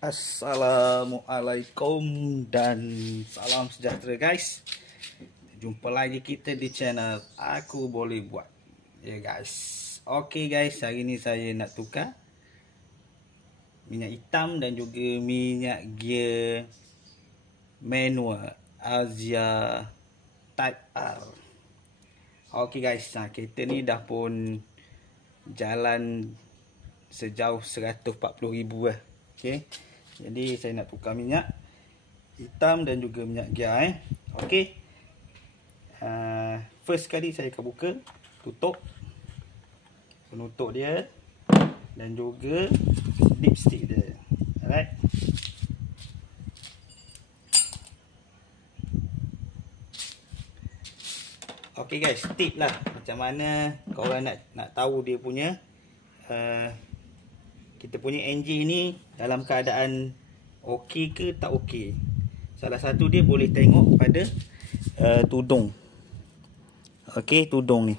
Assalamualaikum dan salam sejahtera guys. Jumpa lagi kita di channel Aku Boleh Buat. Ya guys. Okey guys, hari ni saya nak tukar minyak hitam dan juga minyak gear manual Asia Type R. Okey guys, kereta ni dah pun jalan sejauh 140,000 lah. Okey. Jadi saya nak tukar minyak hitam dan juga minyak gear Okey. First kali saya akan buka tutup penutup dia dan juga dipstick dia. Alright. Okey guys, tip lah macam mana korang nak tahu dia punya kita punya enjin ni dalam keadaan okey ke tak okey. Salah satu dia boleh tengok pada tudung. Okey, tudung ni.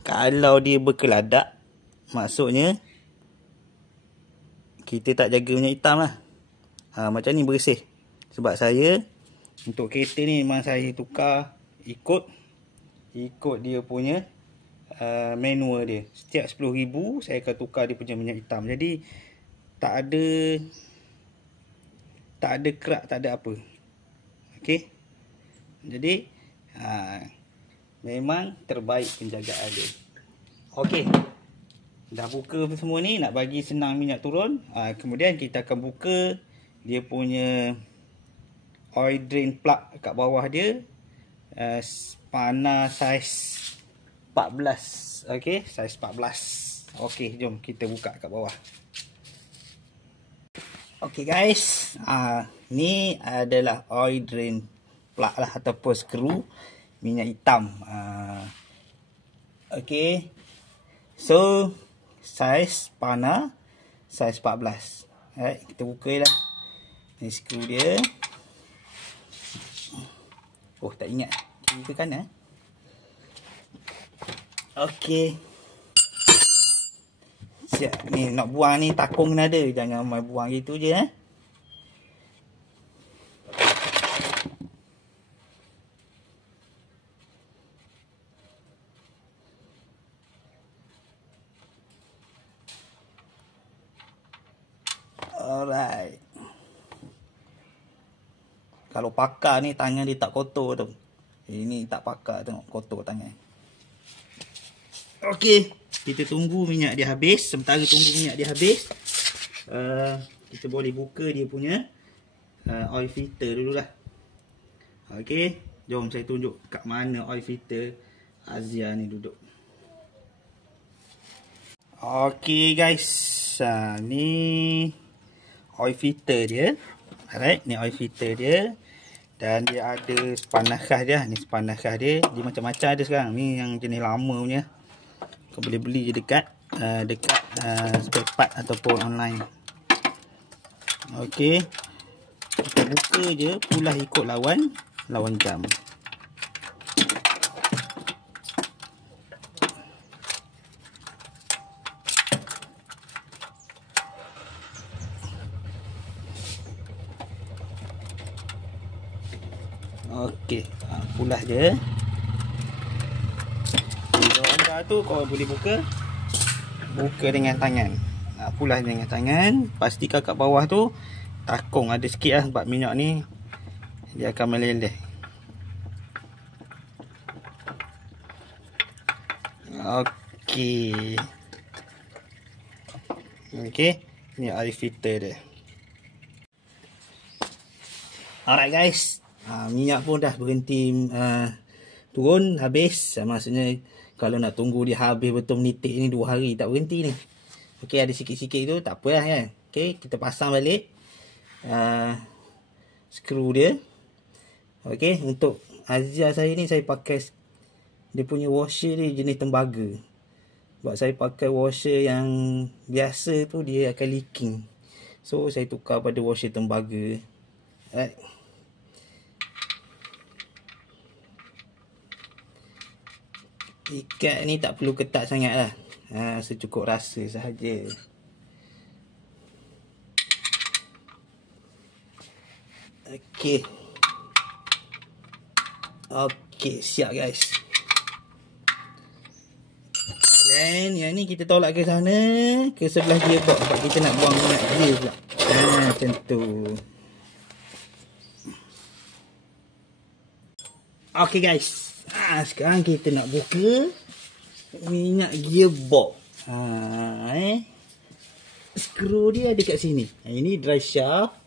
Kalau dia berkeladak, maksudnya kita tak jaga minyak hitam lah. Macam ni bersih. Sebab saya untuk kereta ni memang saya tukar ikut dia punya manual dia. Setiap 10,000 saya akan tukar dia punya minyak hitam. Jadi tak ada kerak, tak ada apa. Okey. Jadi memang terbaik penjagaan dia. Okey. Dah buka semua ni, nak bagi senang minyak turun. Kemudian kita akan buka dia punya oil drain plug kat bawah dia. Spanner saiz 14. Okey, saiz 14. Okey, jom kita buka kat bawah. Okey guys, ni adalah oil drain plug lah ataupun skru minyak hitam. Okey. So, saiz spanner saiz 14. Alright, kita buka lah. Ni skru dia. Oh, tak ingat. Kiri ke kanan? Okey. Siap. Ni nak buang ni takung kena ada. Jangan main buang gitu je Alright. Kalau pakar ni tangan dia tak kotor tu. Ini tak pakar, tengok kotor tangan. Okey, kita tunggu minyak dia habis. Sementara tunggu minyak dia habis, kita boleh buka dia punya oil filter dululah. Okey, jom saya tunjuk kat mana oil filter Asia ni duduk. Okey guys, ni oil filter dia. Alright, ni oil filter dia. Dan dia ada spanner khas dia. Ni spanner khas dia. Dia macam-macam ada sekarang. Ni yang jenis lama punya. Kau boleh beli je dekat spare part ataupun online. Okey. Kita buka je, pulah ikut lawan jam. Okey, pulah je. Ronda tu kau boleh buka dengan tangan. Pulah dengan tangan. Pastikan kat bawah tu takung ada sikit lah, sebab minyak ni dia akan meleleh. Okey. Okey, ni oil filter dia. Alright guys, minyak pun dah berhenti turun, habis. Maksudnya kalau nak tunggu dia habis betul menitik ni 2 hari tak berhenti ni. Okey, ada sikit-sikit tu tak apalah kan. Okey, kita pasang balik skru dia. Okey, untuk Asia saya ni saya pakai dia punya washer ni jenis tembaga. Sebab saya pakai washer yang biasa tu dia akan leaking. So saya tukar pada washer tembaga. Alright. Ikat ni tak perlu ketat sangat lah. Secukup rasa sahaja. Okey. Okey, siap guys. Dan yang ni kita tolak ke sana, ke sebelah gearbox sebab kita nak buang minyak gear pula. Macam tu. Okey guys. Sekarang kita nak buka minyak gearbox. Skru dia ada kat sini. Ini dry shaft.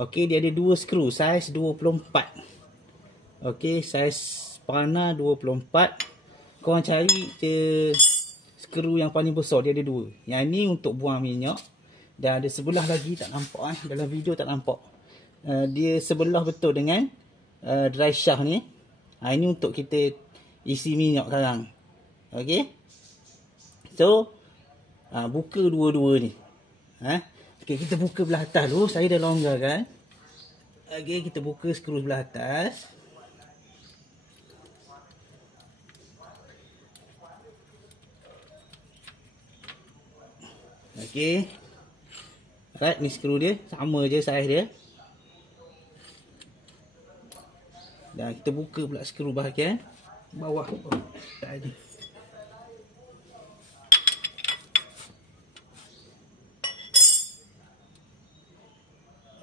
Okey, dia ada 2 skru saiz 24. Okey, saiz panah 24. Korang cari je skru yang paling besar, dia ada 2. Yang ni untuk buang minyak. Dan ada sebelah lagi tak nampak dalam video tak nampak. Dia sebelah betul dengan dry shaft ni. Ini untuk kita isi minyak sekarang. Okey. So buka dua-dua ni. Okey, kita buka belah atas dulu. Saya dah longgarkan. Okey, kita buka skru belah atas. Okey. Alright, ni skru dia. Sama je saiz dia. Dan kita buka pula skru bahagian bawah. Tak ada.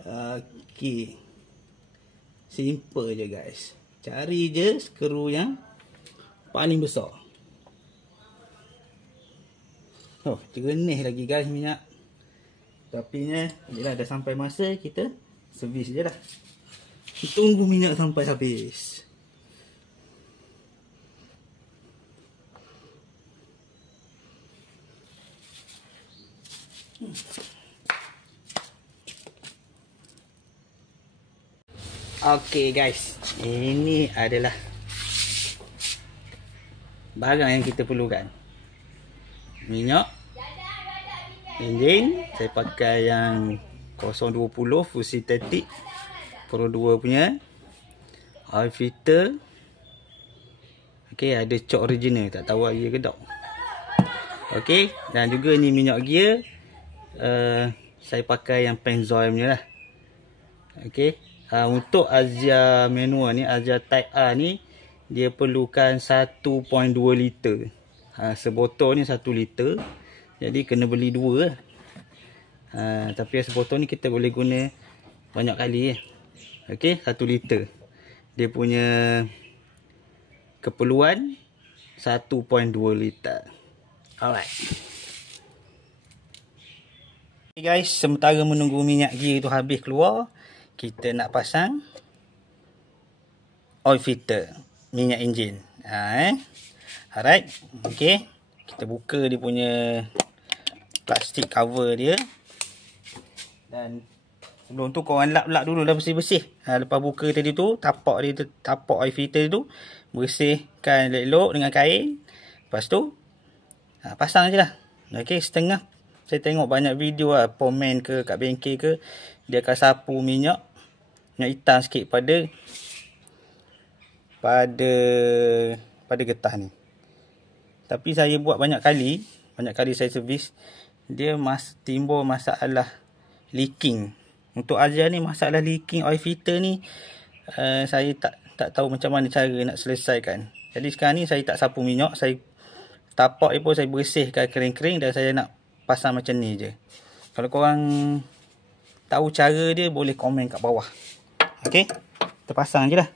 Okey. Simple je guys. Cari je skru yang paling besar. Jernih lagi guys minyak. Tapi ni bila dah sampai masa kita servis je lah. Tunggu minyak sampai habis. Okey guys, ini adalah barang yang kita perlukan. Minyak, enjin, saya pakai yang 020 full synthetic Pro 2 punya. Oil filter. Okey, ada cok original, tak tahu dia ke tak. Okey, dan juga ni minyak gear. Saya pakai yang Pennzoil punya lah. Okey, untuk Asia manual ni, Asia Type A ni, dia perlukan 1.2 liter. Sebotol ni 1 liter. Jadi kena beli 2 lah. Tapi sebotol ni kita boleh guna banyak kali ya. Okey, 1 liter. Dia punya keperluan 1.2 liter. Alright. Okay guys, sementara menunggu minyak gear tu habis keluar, kita nak pasang oil filter, minyak enjin. Alright. Okey, kita buka dia punya plastik cover dia. Dan sebelum tu korang lap-lap dulu lah, bersih-bersih. Lepas buka tadi tu, tapak dia, tapak oil filter tu, bersihkan elok dengan kain. Lepas tu pasang je lah. Okey, setengah. Saya tengok banyak video lah, Pomen ke kat bengkel ke, dia akan sapu minyak hitam sikit pada getah ni. Tapi saya buat banyak kali saya servis, dia timbul masalah leaking. Untuk Asia ni, masalah leaking oil filter ni, saya tak tahu macam mana cara nak selesaikan. Jadi sekarang ni saya tak sapu minyak, saya tapak dia pun saya bersihkan kering-kering dan saya nak pasang macam ni je. Kalau korang tahu cara dia, boleh komen kat bawah. Okey, kita pasang je lah.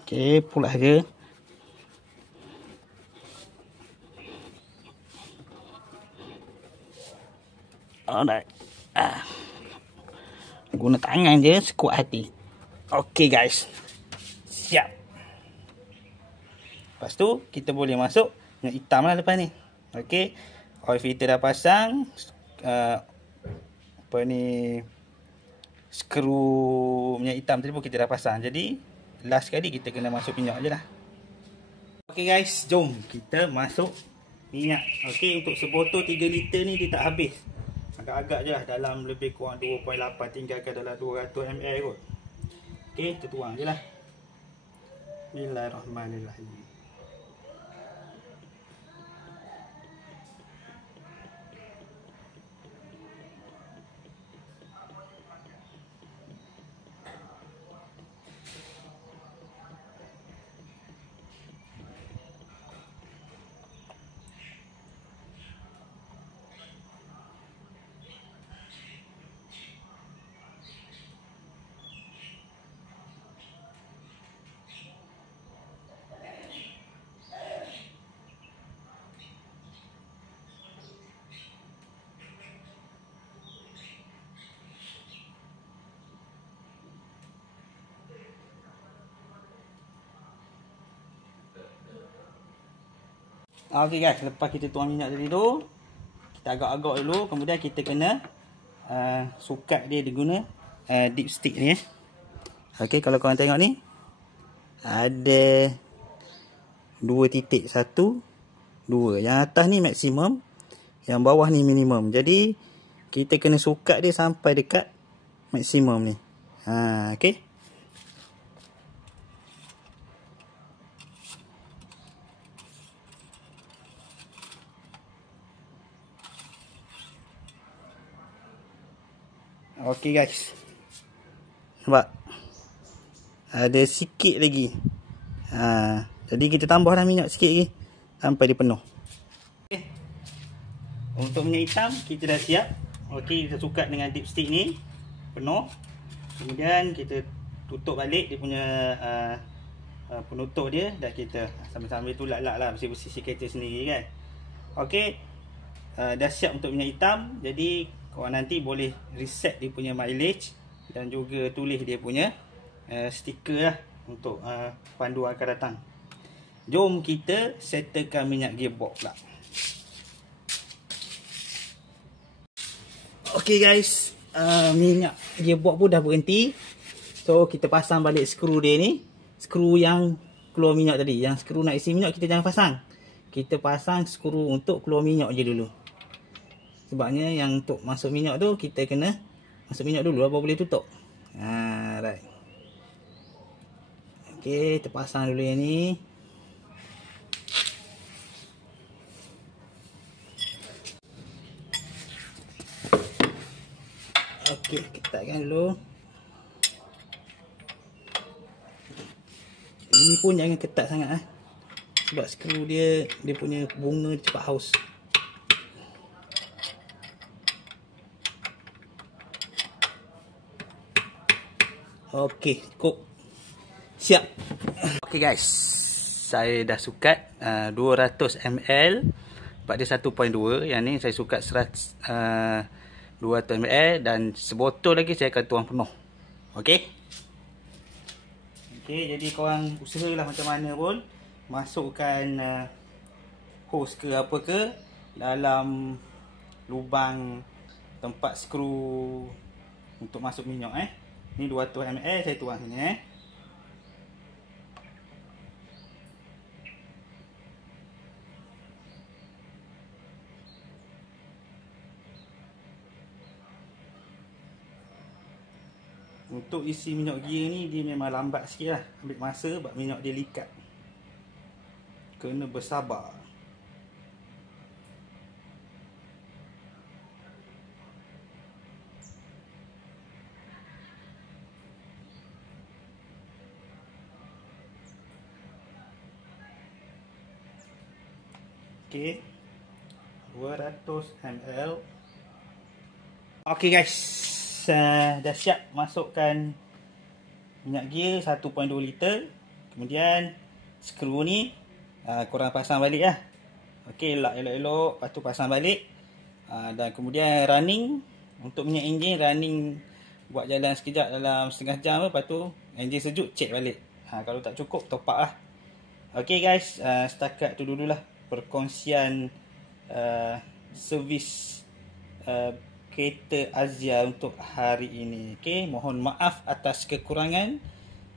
Okey, pula je. Alright. Guna tangan je, sekuat hati. Okey guys, siap. Lepas tu kita boleh masuk minyak hitam lah lepas ni. Okey, oil filter dah pasang. Skru minyak hitam tadi pun kita dah pasang. Jadi last sekali kita kena masuk minyak je lah. Okey guys, jom kita masuk minyak. Okey, untuk sebotol 3 liter ni dia tak habis. Agak-agak je lah, dalam lebih kurang 2.8, tinggalkan dalam 200 ml kot. Okey, kita tuang je lah. Bismillahirrahmanirrahim. Okey guys, lepas kita tuang minyak tadi tu, kita agak-agak dulu, kemudian kita kena sukat dia guna dipstick ni. Okey, kalau korang tengok ni ada 2 titik, 1 2. Yang atas ni maksimum, yang bawah ni minimum. Jadi kita kena sukat dia sampai dekat maksimum ni. Okey. Okey guys, nampak ada sikit lagi. Jadi kita tambahlah minyak sikit lagi sampai dia penuh. Okay. Untuk minyak hitam kita dah siap. Okey, kita sukat dengan dipstick ni penuh. Kemudian kita tutup balik dia punya penutup dia, dan kita sambil-sambil tu lak-lak lah, bersih-bersih si kereta sendiri kan. Okey, dah siap untuk minyak hitam. Jadi korang nanti boleh reset dia punya mileage dan juga tulis dia punya stiker lah untuk panduan akan datang. Jom kita settlekan minyak gearbox pula. Okey guys, minyak gearbox pun dah berhenti. So kita pasang balik skru dia ni, skru yang keluar minyak tadi. Yang skru nak isi minyak kita jangan pasang, kita pasang skru untuk keluar minyak je dulu. Sebabnya yang untuk masuk minyak tu kita kena masuk minyak dulu baru boleh tutup. Right. Okey, kita pasang dulu yang ni. Okey, ketatkan dulu. Ini pun jangan ketat sangat sebab skru dia punya bunga cepat haus. Okey, cukup. Siap. Okey guys, saya dah sukat 200 ml sebab dia 1.2. Yang ni saya sukat 200 ml dan sebotol lagi saya akan tuang penuh. Okey. Okey, jadi korang usahalah macam mana pun masukkan hose ke apa ke dalam lubang tempat skru untuk masuk minyak. Ni 200 ml saya tuang sini. Untuk isi minyak gear ni dia memang lambat sikit lah, ambil masa sebab minyak dia likat. Kena bersabar. Okey, 200 ml. Okey guys, dah siap masukkan minyak gear 1.2 liter. Kemudian skru ni korang pasang balik lah. Okey, lock elok-elok, lepas tu pasang balik. Dan kemudian running untuk minyak enjin, running buat jalan sekejap dalam setengah jam, lepas tu enjin sejuk check balik. Kalau tak cukup top up lah. Okey guys, setakat tu dululah perkongsian servis kereta Azia untuk hari ini. Okey, mohon maaf atas kekurangan.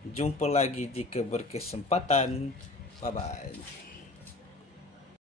Jumpa lagi jika berkesempatan. Bye bye.